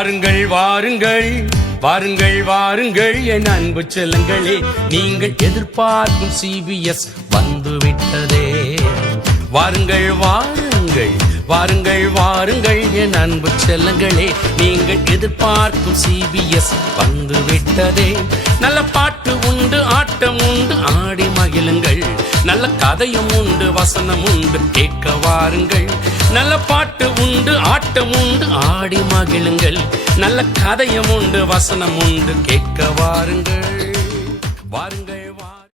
வாருங்கள் வாருங்கள் வாருங்கள் வாருங்கள் என் அன்பு செல்லங்களே, நீங்கள் எதிர்பார்க்கும் CBS வந்துவிட்டதே. வாருங்கள் வாருங்கள் வாருங்கள் வாருங்கள் என் அன்பு செல்லங்களே, நீங்கள் எதிர்பார்க்கும் CBS வந்துவிட்டதே. நல்ல பாட்டு உண்டு, ஆட்டம் உண்டு, ஆடி மகிழுங்கள். நல்ல கதையும் உண்டு, வசனம் உண்டு, கேட்க வாருங்கள். நல்ல பாட்டு உண்டு, ஆட்டம் உண்டு, ஆடி மகிழுங்கள். நல்ல கதையும் உண்டு, வசனம் உண்டு, கேட்க வாருங்கள். வாருங்கள்.